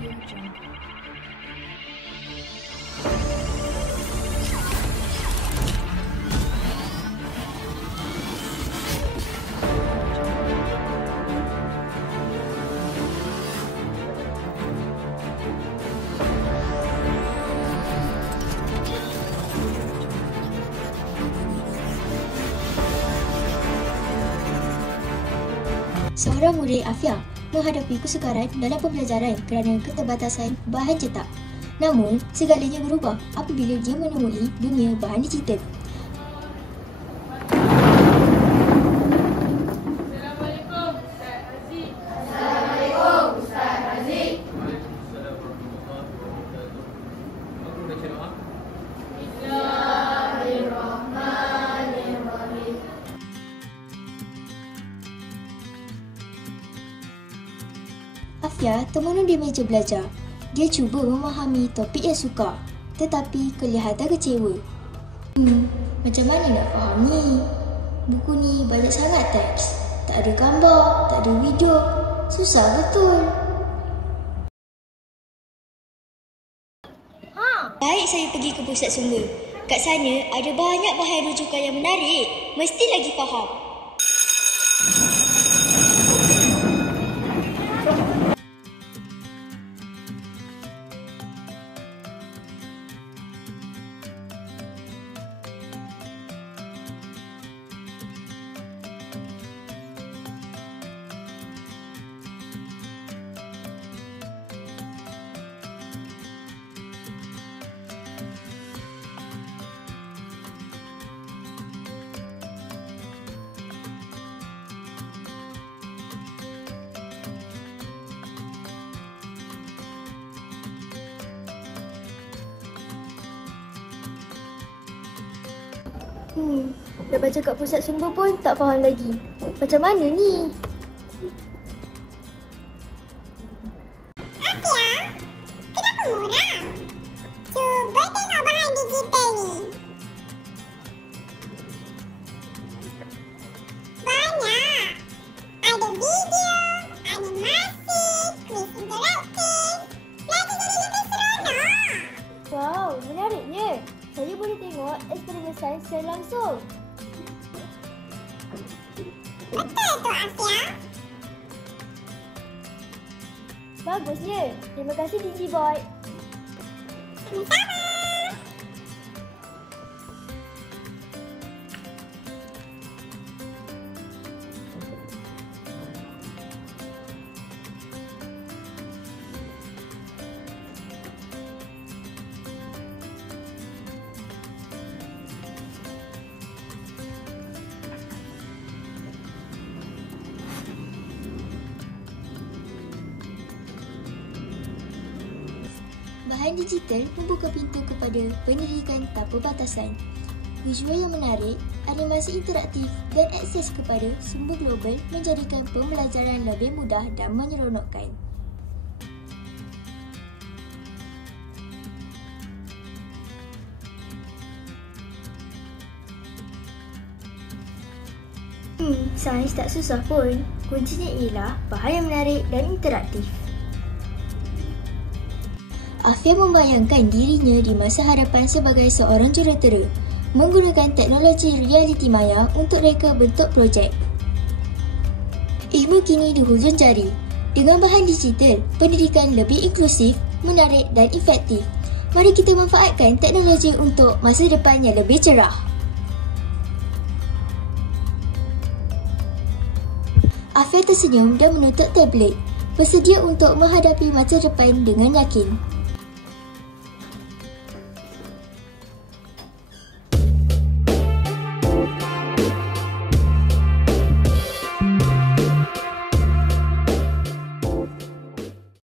Audio Jungle. Seorang murid Afia menghadapi kesukaran dalam pembelajaran kerana keterbatasan bahan cetak. Namun, segalanya berubah apabila dia menemui dunia bahan digital. Assalamualaikum Ustaz Haziq. Assalamualaikum Ustaz Haziq. Aku dah ceramah. Bismillahirrahmanirrahim. Afia termenung di meja belajar. Dia cuba memahami topik yang sukar, tetapi kelihatan kecewa. Macam mana nak faham ni? Buku ni banyak sangat teks. Tak ada gambar, tak ada video. Susah betul. Baik saya pergi ke pusat sumber. Kat sana ada banyak bahan rujukan yang menarik. Mesti lagi faham. Dah baca kat pusat sumber pun tak faham lagi. Macam mana ni? Afia, kenapa murah? Cuba tengok bahan digital ni. Banyak. Ada video, animasi, kuis interaktif. Lagi jadi lebih seronok. Wow, menariknya. Saya boleh tengok eksperimen sains secara langsung. Betul tu Afia. Bagusnya. Terima kasih DigiBoy. Sama-sama. Bahan digital membuka pintu kepada pendidikan tanpa batasan. Visual yang menarik, animasi interaktif dan akses kepada sumber global menjadikan pembelajaran lebih mudah dan menyeronokkan. Sains tak susah pun. Kuncinya ialah bahan yang menarik dan interaktif. Afia membayangkan dirinya di masa hadapan sebagai seorang jurulatera, menggunakan teknologi realiti maya untuk reka bentuk projek. Ilmu kini di hujung jari. Dengan bahan digital, pendidikan lebih inklusif, menarik dan efektif. Mari kita manfaatkan teknologi untuk masa depan yang lebih cerah. Afia tersenyum dan menutup tablet, bersedia untuk menghadapi masa depan dengan yakin.